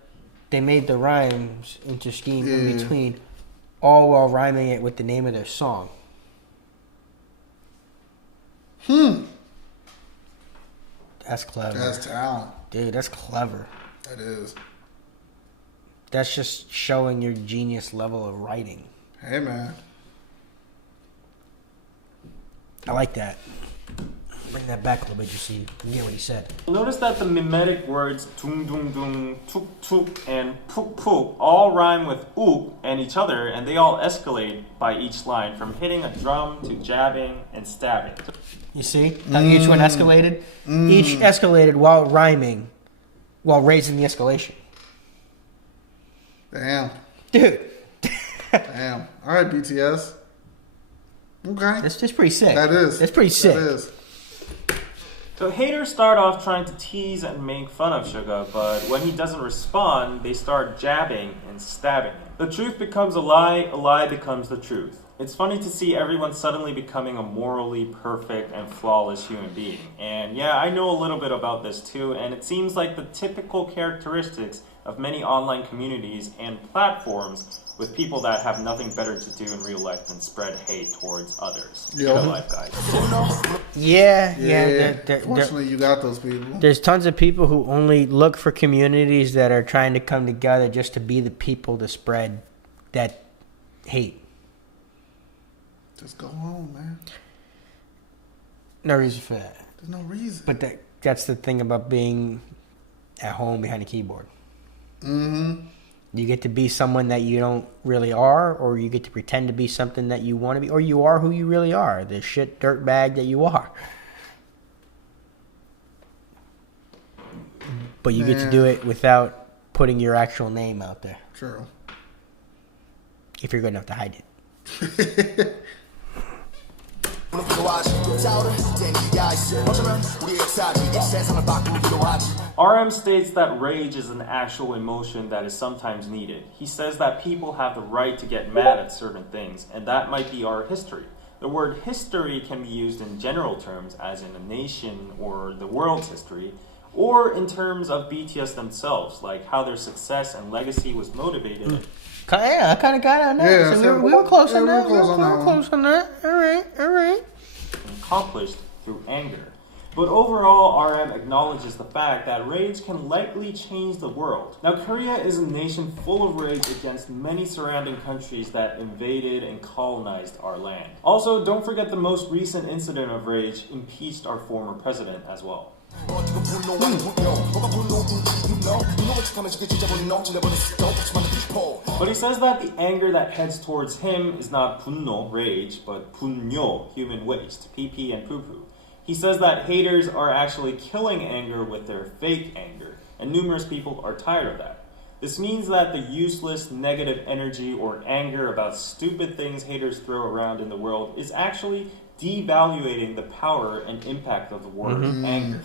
they made the rhymes interscheme in between, all while rhyming it with the name of their song. That's clever. That's talent. Dude, that's clever. That is. That's just showing your genius level of writing. Hey man. I like that. Bring that back a little bit, you see. You get what he said. Notice that the mimetic words 둥둥둥, 툭툭, and 푹푹 all rhyme with uk and each other, and they all escalate by each line, from hitting a drum to jabbing and stabbing. You see how each one escalated? Each escalated while rhyming, while raising the escalation. Damn. Dude. Damn. All right, BTS. Okay. That's pretty sick. That is. That's pretty sick. That is. So haters start off trying to tease and make fun of Suga, but when he doesn't respond, they start jabbing and stabbing him. The truth becomes a lie becomes the truth. It's funny to see everyone suddenly becoming a morally perfect and flawless human being. And yeah, I know a little bit about this too, and it seems like the typical characteristics of many online communities and platforms with people that have nothing better to do in real life than spread hate towards others. Get a life, guys. Yeah. Fortunately, you got those people. There's tons of people who only look for communities that are trying to come together just to be the people to spread that hate. Just go home, man. No reason for that. There's no reason. But that's the thing about being at home behind a keyboard. You get to be someone that you don't really are, or you get to pretend to be something that you want to be, or you are who you really are, the shit dirtbag that you are. But you get to do it without putting your actual name out there. True. If you're good enough to hide it. RM states that rage is an actual emotion that is sometimes needed. He says that people have the right to get mad at certain things, and that might be our history. The word history can be used in general terms, as in a nation or the world's history, or in terms of BTS themselves, like how their success and legacy was motivated. Yeah, I kind of got on that. Yeah, so we were close on that. We were close on that. All right. Accomplished through anger. But overall, RM acknowledges the fact that rage can likely change the world. Now, Korea is a nation full of rage against many surrounding countries that invaded and colonized our land. Also, don't forget the most recent incident of rage impeached our former president as well. But he says that the anger that heads towards him is not 분노, rage, but 분뇨, human waste, PP and poo-poo. He says that haters are actually killing anger with their fake anger, and numerous people are tired of that. This means that the useless negative energy or anger about stupid things haters throw around in the world is actually devaluating the power and impact of the word anger.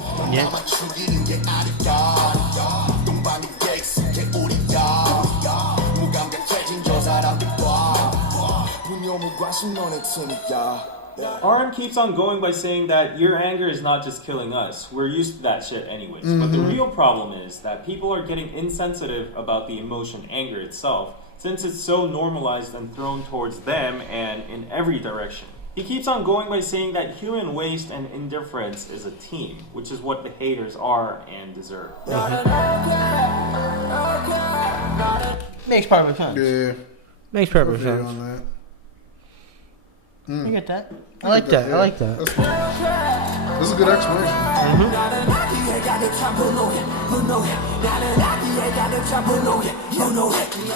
RM keeps on going by saying that your anger is not just killing us. We're used to that shit anyways. But the real problem is that people are getting insensitive about the emotion anger itself, since it's so normalized and thrown towards them and in every direction. He keeps on going by saying that human waste and indifference is a team, which is what the haters are and deserve. Makes perfect sense. Yeah. Makes perfect Feel sense. on that. I get that. I like that. yeah. I like that. That's fine. This is a good explanation.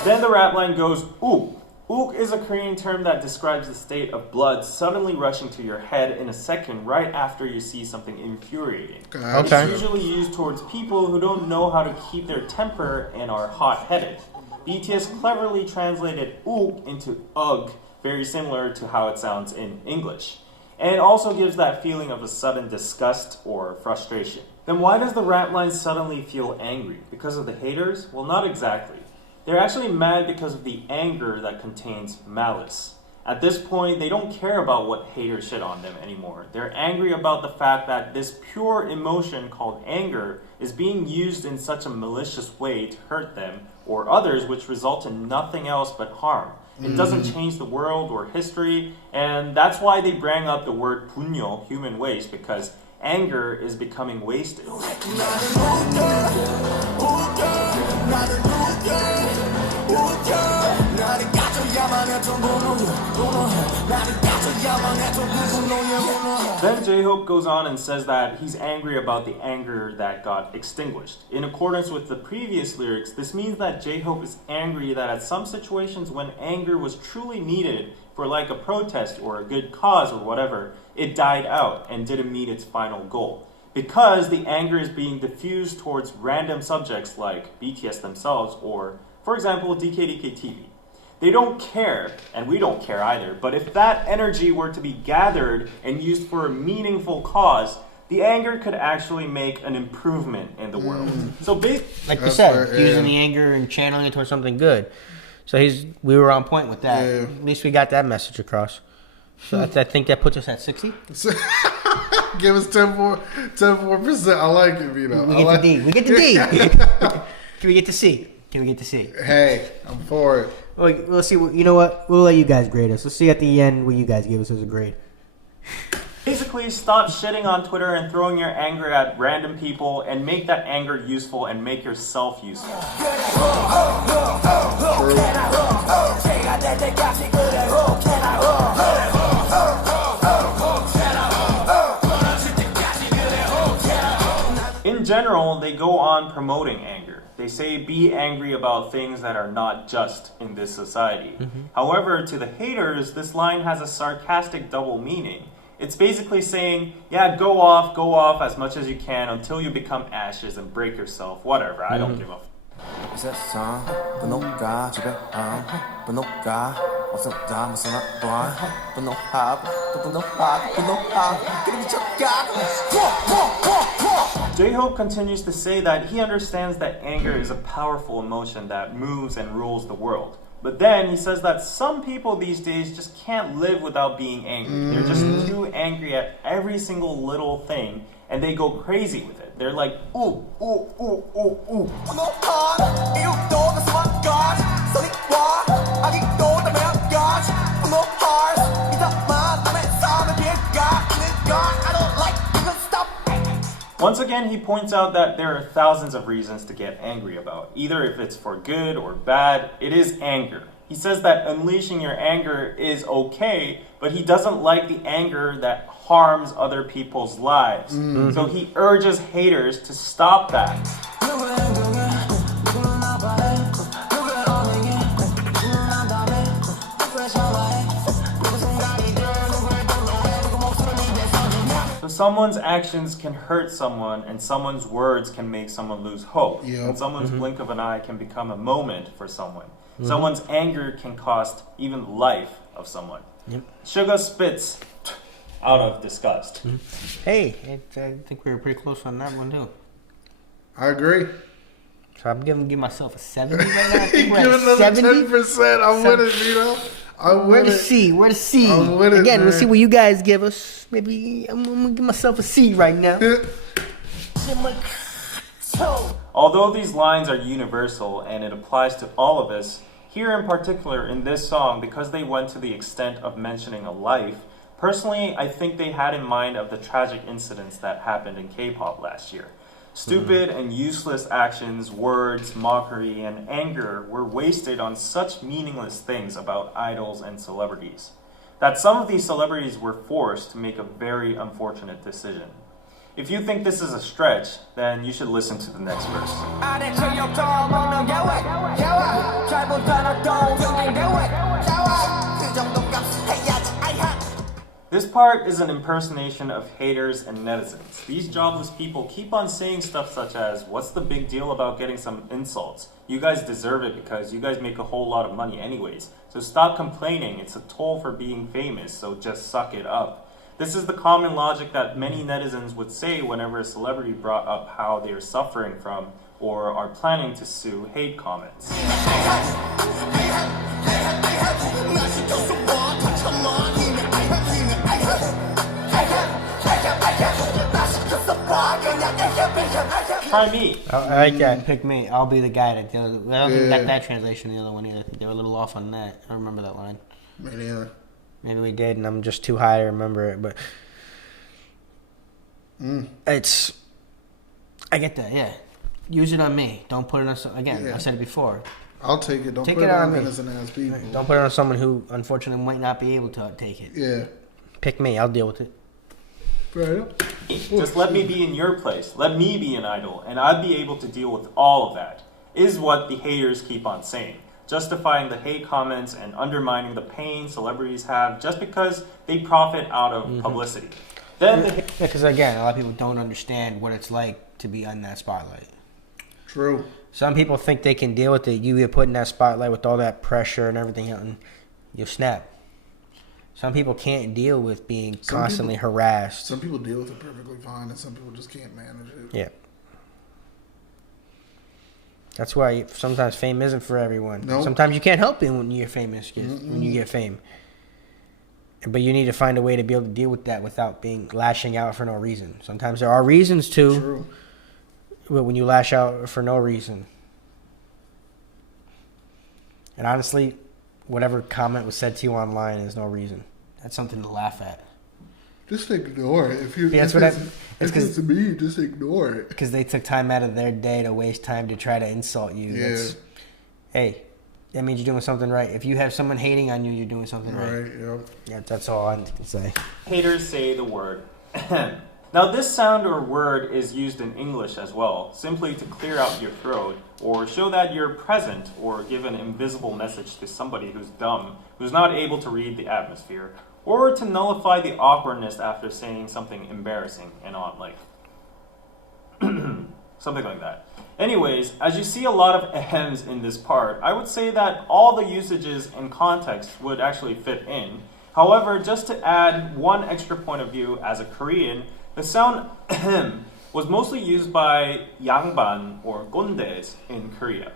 Then the rap line goes, ook. Ook is a Korean term that describes the state of blood suddenly rushing to your head in a second right after you see something infuriating. Gotcha. It's usually used towards people who don't know how to keep their temper and are hot-headed. BTS cleverly translated ook into ugh, very similar to how it sounds in English. And it also gives that feeling of a sudden disgust or frustration. Then why does the rap line suddenly feel angry? Because of the haters? Well, not exactly. They're actually mad because of the anger that contains malice. At this point, they don't care about what haters shit on them anymore. They're angry about the fact that this pure emotion called anger is being used in such a malicious way to hurt them or others, which result in nothing else but harm. It doesn't change the world or history, and that's why they bring up the word 분뇨, human waste, because anger is becoming wasted. Then J-Hope goes on and says that he's angry about the anger that got extinguished. In accordance with the previous lyrics, this means that J-Hope is angry that at some situations when anger was truly needed for like a protest or a good cause or whatever, it died out and didn't meet its final goal. Because the anger is being diffused towards random subjects like BTS themselves or, for example, DKDK TV. They don't care, and we don't care either, but if that energy were to be gathered and used for a meaningful cause, the anger could actually make an improvement in the world. So Like you That's said, fair, using yeah. the anger and channeling it towards something good. So we were on point with that. Yeah. At least we got that message across. So I think that puts us at 60. Give us 10 more percent. I like it, Vito. We I get like to D. We get to D. Can we get to C? Can we get to C? Hey, I'm for it. Well, let's see. You know what? We'll let you guys grade us. Let's see at the end what you guys give us as a grade. basically stop shitting on Twitter and throwing your anger at random people and make that anger useful and make yourself useful. In general, they go on promoting anger. They say be angry about things that are not just in this society. However, to the haters, this line has a sarcastic double meaning. It's basically saying, yeah, go off as much as you can until you become ashes and break yourself, whatever, I don't give a f. J-Hope continues to say that he understands that anger is a powerful emotion that moves and rules the world. But then he says that some people these days just can't live without being angry. They're just too angry at every single little thing and they go crazy with it. They're like, ooh, ooh, ooh, ooh, ooh. Once again, he points out that there are thousands of reasons to get angry about. Either if it's for good or bad, it is anger. He says that unleashing your anger is okay, but he doesn't like the anger that harms other people's lives. So he urges haters to stop that. So someone's actions can hurt someone, and someone's words can make someone lose hope. Yep. And someone's blink of an eye can become a moment for someone. Someone's anger can cost even life of someone. Sugar spits out of disgust. Hey, I think we were pretty close on that one too. I agree. So I'm giving myself a 70 right now. I think Give we're at another 70. 10%. I'm with it, Vito. I'm Where with to it. see? Where to see? I'm with it, Again, we'll man. see what you guys give us. Maybe I'm gonna give myself a C right now. Although these lines are universal and it applies to all of us, here in particular in this song, because they went to the extent of mentioning a life, personally, I think they had in mind of the tragic incidents that happened in K-pop last year. Stupid and useless actions, words, mockery, and anger were wasted on such meaningless things about idols and celebrities, that some of these celebrities were forced to make a very unfortunate decision. If you think this is a stretch, then you should listen to the next verse. This part is an impersonation of haters and netizens. These jobless people keep on saying stuff such as, what's the big deal about getting some insults? You guys deserve it because you guys make a whole lot of money anyways. So stop complaining, it's a toll for being famous, so just suck it up. This is the common logic that many netizens would say whenever a celebrity brought up how they are suffering from or are planning to sue hate comments. Try me. I like that. Pick me. I'll be the guy that does it. I don't think we got that translation in the other one either. I think they were a little off on that. I don't remember that line. Me neither. Maybe we did, and I'm just too high to remember it. But it's, I get that. Yeah, use it on me. Don't put it on. Again, Yeah. I said it before. I'll take it. Don't Take put it it on on me. innocent ass people. Don't put it on someone who unfortunately might not be able to take it. Yeah. Pick me. I'll deal with it. Right. Just let me be in your place. Let me be an idol, and I'd be able to deal with all of that, is what the haters keep on saying, justifying the hate comments and undermining the pain celebrities have just because they profit out of publicity. Then Because again, a lot of people don't understand what it's like to be on that spotlight. True. Some people think they can deal with it. You get put in that spotlight with all that pressure and everything, and you'll snap. Some people can't deal with being constantly harassed. Some people deal with it perfectly fine, and some people just can't manage it. Yeah. That's why sometimes fame isn't for everyone. Nope. Sometimes you can't help it when you're famous, when you get fame. But you need to find a way to be able to deal with that without being lashing out for no reason. Sometimes there are reasons to, True. but when you lash out for no reason. And honestly, whatever comment was said to you online is no reason. That's something to laugh at. Just ignore it. If you, Yeah, that's if what it's, it's if it's me, just ignore it. Because they took time out of their day to waste time to try to insult you. Yeah. Hey, that means you're doing something right. If you have someone hating on you, you're doing something right. Right. Yep. Yeah, that's all I can say. haters say the word ahem. Now this sound or word is used in English as well, simply to clear out your throat or show that you're present or give an invisible message to somebody who's dumb, who's not able to read the atmosphere, or to nullify the awkwardness after saying something embarrassing and on like something like that. Anyways, as you see a lot of ahems in this part, I would say that all the usages and context would actually fit in. However, just to add one extra point of view as a Korean, the sound ahem was mostly used by 양반 or gondes in Korea.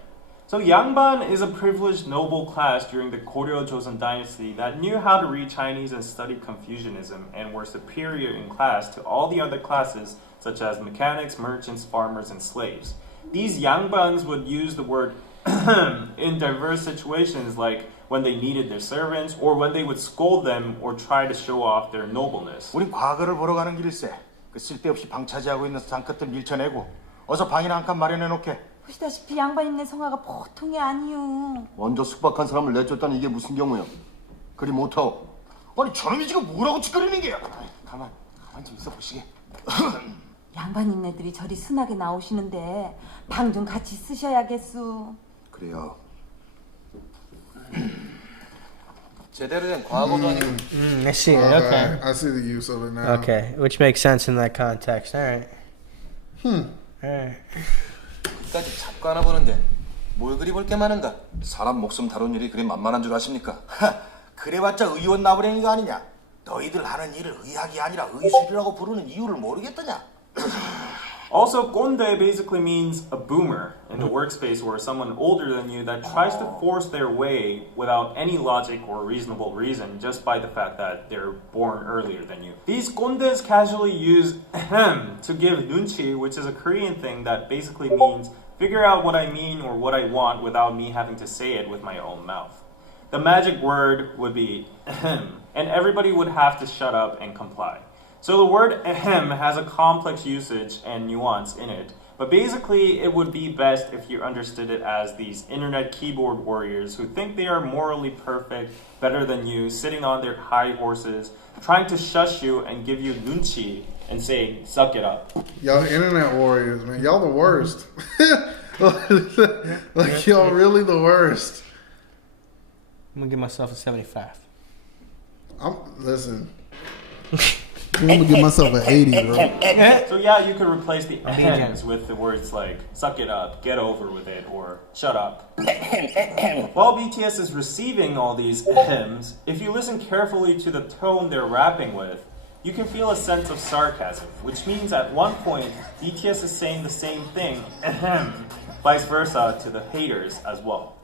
So 양반 is a privileged noble class during the Goryeo Joseon dynasty that knew how to read Chinese and studied Confucianism and were superior in class to all the other classes such as mechanics, merchants, farmers, and slaves. These 양반s would use the word in diverse situations like when they needed their servants or when they would scold them or try to show off their nobleness. 우린 과거를 보러 가는 길일세. 그 쓸데없이 방 차지하고 있는 상끝들 밀쳐내고 어서 방이나 한 칸 마련해 놓게. 보시다시피 양반님네 성화가 보통이 아니요. 먼저 숙박한 사람을 내쫓다니 이게 무슨 경우야? 그리 못하오. 아니 저놈이 지금 뭐라고 짓거리는 게야? 가만 좀 있어 보시게. 양반님네들이 저리 순하게 나오시는데 방 좀 같이 쓰셔야겠소. 그래요. 제대로 된 과거전이고. I see it. Okay. I see the use of it now. Okay, which makes sense in that context. All right. All right. 끝까지 잡고 하나 보는데 뭘 그리 볼 게 많은가? 사람 목숨 다룬 일이 그리 만만한 줄 아십니까? 그래봤자 의원 나부랭이가 아니냐. 너희들 하는 일을 의학이 아니라 의술이라고 부르는 이유를 모르겠더냐. Also, 꼰대 basically means a boomer in the workspace or someone older than you that tries to force their way without any logic or reasonable reason just by the fact that they're born earlier than you. These 꼰대s casually use ahem to give nunchi, which is a Korean thing that basically means figure out what I mean or what I want without me having to say it with my own mouth. The magic word would be ahem, and everybody would have to shut up and comply. So the word ahem has a complex usage and nuance in it, but basically it would be best if you understood it as these internet keyboard warriors who think they are morally perfect, better than you, sitting on their high horses, trying to shush you and give you nunchi and saying, suck it up. Y'all internet warriors, man. Y'all the worst. Like y'all really the worst. I'm gonna give myself a 75. Listen. I'm gonna give myself an 80, bro. So yeah, you could replace the I'm being ahems with the words like suck it up, get over with it, or shut up. While BTS is receiving all these ahems, if you listen carefully to the tone they're rapping with, you can feel a sense of sarcasm, which means at one point, BTS is saying the same thing, ahem, vice versa to the haters as well.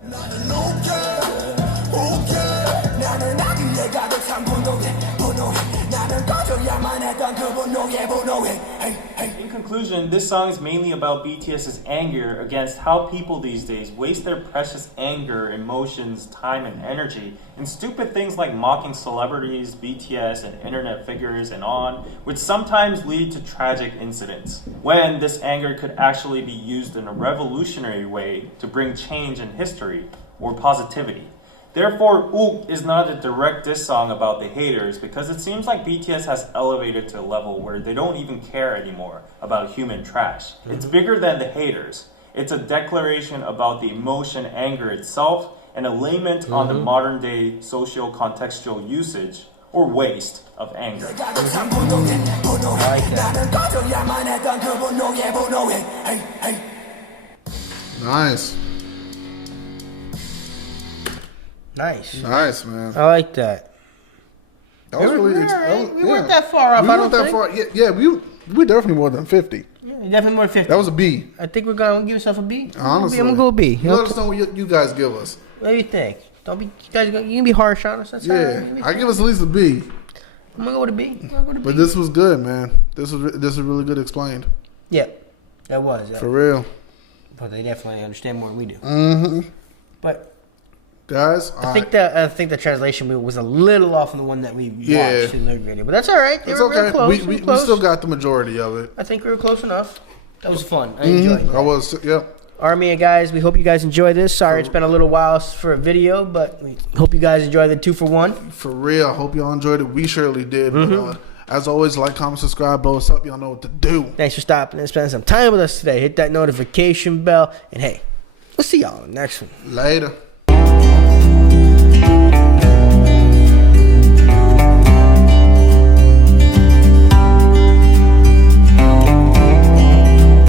In conclusion, this song is mainly about BTS's anger against how people these days waste their precious anger, emotions, time, and energy in stupid things like mocking celebrities, BTS, and internet figures, and on, which sometimes lead to tragic incidents, when this anger could actually be used in a revolutionary way to bring change in history or positivity. Therefore, Ook is not a direct diss song about the haters because it seems like BTS has elevated to a level where they don't even care anymore about human trash. It's bigger than the haters. It's a declaration about the emotion, anger itself, and a lament on the modern day social contextual usage or waste of anger. Nice. Nice, man. I like that. That was really. We weren't that far off. We weren't that far. Yeah, we definitely more than 50. Yeah, definitely more 50. That was a B. I think we're gonna give yourself a B. Honestly, I'm gonna go B. You let us know what you guys give us. What do you think? Don't be, you guys. You can be harsh on us. That's all Yeah, right. I give us at least a B. I'm gonna go with a B. I'm gonna go to B. But this was good, man. This is really good explained. Yeah, that was. For real. But they definitely understand more than we do. Mm-hmm. But guys, I think the translation was a little off on the one that we watched in the video. But that's all right. It's okay. We still got the majority of it. I think we were close enough. That was fun. I enjoyed it. I was, yeah. Army of guys, we hope you guys enjoyed this. Sorry it's been a little while for a video, but we hope you guys enjoyed the 2-for-1. For real, I hope y'all enjoyed it. We surely did. But, as always, like, comment, subscribe, blow us up. Y'all know what to do. Thanks for stopping and spending some time with us today. Hit that notification bell. And hey, we'll see y'all in the next one. Later.